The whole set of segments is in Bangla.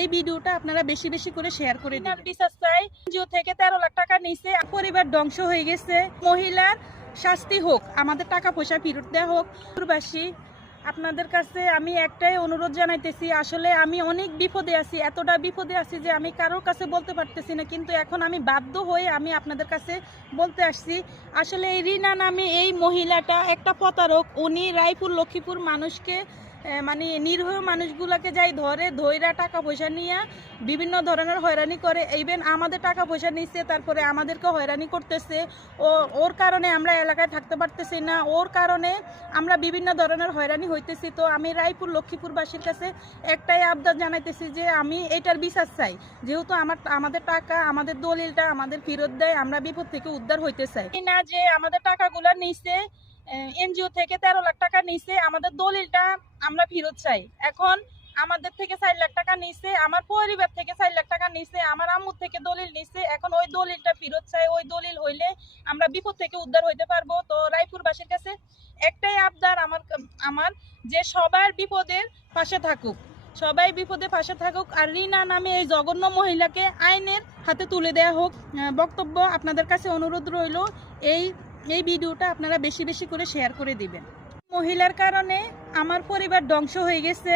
এই ভিডিওটা আপনারা বেশি বেশি করে শেয়ার করে দিন। বিচার চাই, জিও থেকে 13 লাখ টাকা নিছে, পরিবার ধ্বংস হয়ে গেছে। মহিলার শাস্তি হোক, আমাদের টাকা পয়সা ফেরত দেওয়া হোক। প্রবাসী আপনাদের কাছে আমি একটাই অনুরোধ জানাইতেছি, আসলে আমি অনেক বিপদে আছি, এতটা বিপদে আছি যে আমি কারোর কাছে বলতে পারতেছি না, কিন্তু এখন আমি বাধ্য হয়ে আমি আপনাদের কাছে বলতে আসছি। আসলে এই রিনা নামে এই মহিলাটা একটা প্রতারক। উনি রায়পুর লক্ষ্মীপুর মানুষকে মানে নিরীহ মানুষগুলোকে যাই ধইরা টাকা পয়সা নিয়ে বিভিন্ন ধরনের হয়রানি করে। ইভেন আমাদের টাকা পয়সা নিচ্ছে, তারপরে আমাদেরকে হয়রানি করতেছে। ওর কারণে আমরা এলাকায় থাকতে পারতেছি না, ওর কারণে আমরা বিভিন্ন ধরনের হয়রানি হইতেছি। তো আমি রায়পুর লক্ষ্মীপুরবাসীর কাছে একটাই আবদার জানাইতেছি যে আমি এটার বিচার চাই, যেহেতু আমাদের টাকা, আমাদের দলিলটা আমাদের ফেরত দেয়, আমরা বিপদ থেকে উদ্ধার হইতে চাই না। যে আমাদের টাকাগুলো নিচ্ছে, এনজিও থেকে 13 লাখ টাকা নিছে, আমাদের দলিলটা আমরা ফেরত চাই। এখন আমাদের থেকে 4 লাখ টাকা নিছে, আমার পরিবার থেকে 4 লাখ টাকা নিছে, আমার আম্মুর থেকে দলিল নিছে। এখন ওই দলিলটা ফেরত চাই, ওই দলিল হইলে আমরা বিপদ থেকে উদ্ধার হইতে পারবো। তো রায়পুরবাসীর কাছে একটাই আবদার আমার যে সবার বিপদের পাশে থাকুক, সবাই বিপদে পাশে থাকুক, আর রিনা নামে এই জঘন্য মহিলাকে আইনের হাতে তুলে দেওয়া হোক। বক্তব্য আপনাদের কাছে অনুরোধ রইল, এই ভিডিওটা আপনারা বেশি বেশি করে শেয়ার করে দিবেন। মহিলার কারণে আমার পরিবার ধ্বংস হয়ে গেছে,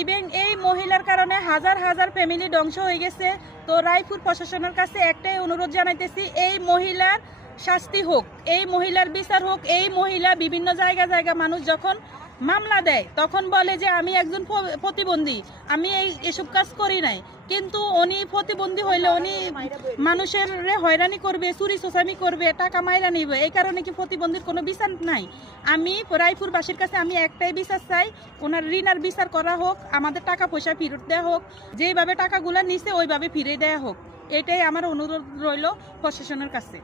ইভেন এই মহিলার কারণে হাজার হাজার ফ্যামিলি ধ্বংস হয়ে গেছে। তো রায়পুর প্রশাসনের কাছে একটাই অনুরোধ জানাইতেছি, এই মহিলার শাস্তি হোক, এই মহিলার বিচার হোক। এই মহিলা বিভিন্ন জায়গা মানুষ যখন মামলা দেয় তখন বলে যে আমি একজন প্রতিবন্ধী, আমি এসব কাজ করি নাই, কিন্তু উনি প্রতিবন্ধী হইলে উনি মানুষের হয়রানি করবে, চুরি চোচামি করবে, টাকা মাইরা নিবে। এই কারণে কি প্রতিবন্ধীর কোনো বিচার নাই? আমি রায়পুরবাসীর কাছে আমি একটাই বিচার চাই, ওনার ঋণের বিচার করা হোক, আমাদের টাকা পয়সা ফেরত দেওয়া হোক, যেইভাবে টাকাগুলো নিছে ওইভাবে ফিরে দেওয়া হোক। এটাই আমার অনুরোধ রইল প্রশাসনের কাছে।